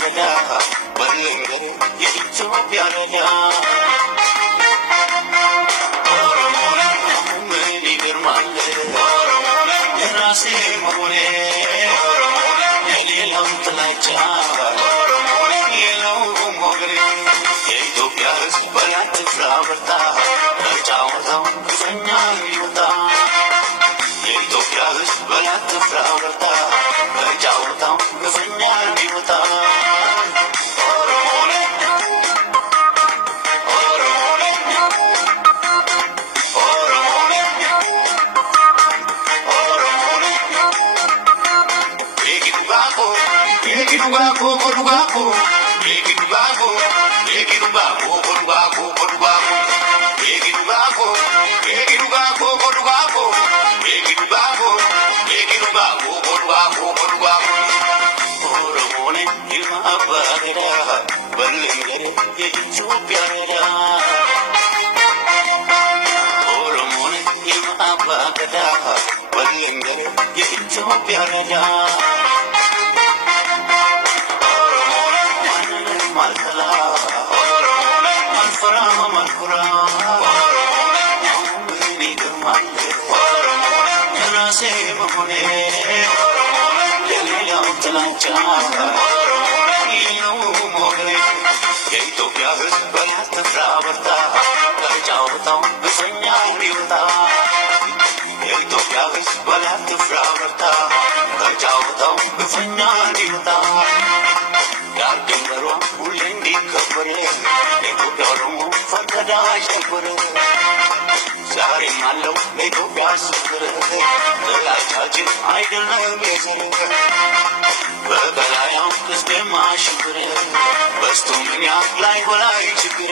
ገዳ በልንገር የኢትዮጵያ ረዳ ኦሮሞን ምን ይገርማል የራሴ መሆኔ የሌላው ጥላቻ የለው ሞገሬ የኢትዮጵያ ሕዝብ በላት ፍራ በርታ ተጫወተው ግፈኛ ይወጣ የኢትዮጵያ ሕዝብ በላት ፍራ በርታ ተጫወተው ግፈኛ ይወጣ የኢትዮጵያ ረዳ ኦሮሞን የማባገዳ በልንገር የኢትዮጵያ ረዳ ኦሮሞን ማንንም ማልጠላ ኦሮሞን ማልፈራ ማልኩራ ኦሮሞን ምን ይገርማል ኦሮሞን የራሴ መሆኔ የሌላው ጥላቻ የለው ሞገሬ የኢትዮጵያ ሕዝብ በላት ፍራ በርታ ተጫወተው ግፈኛ ይወጣ የኢትዮጵያ ሕዝብ በላት ፍራ በርታ ተጫወተው ግፈኛ ይወጣ ዳር ድንበሯ ሁሌ እንዲከበር የኢትዮጵያ ኦሮሞ ፈርቀዳጅ ነበር ዛሬም አለው ለኢትዮጵያ ስፍር ጥላቻችን አይደለም የዘር በገላያው ቅስደማ ሽብር በስቶ ምን ላይ በላይ ችግር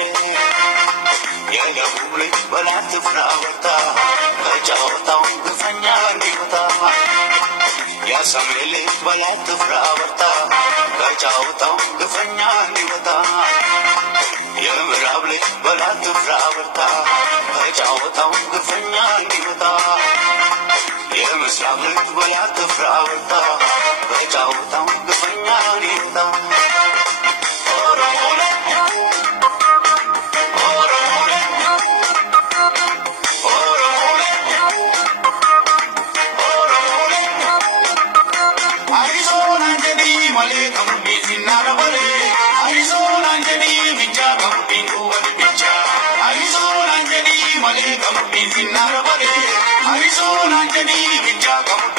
የደቡብ ልጅ በላት ፍራ በርታ ተጫወታው ግፈኛ እንዲወጣ የሰሜን ልጅ በላት ፍራ በርታ ተጫወታው ግፈኛ እንዲወጣ የምዕራብ ልጅ በላት ፍራ በርታ ተጫወታው ግፈኛ እንዲወጣ የምስራቅ ልጅ በላት ፍራ በርታ ተጫወታው ግፈኛ እንዲወጣ Arizona, Jenny, Vija, come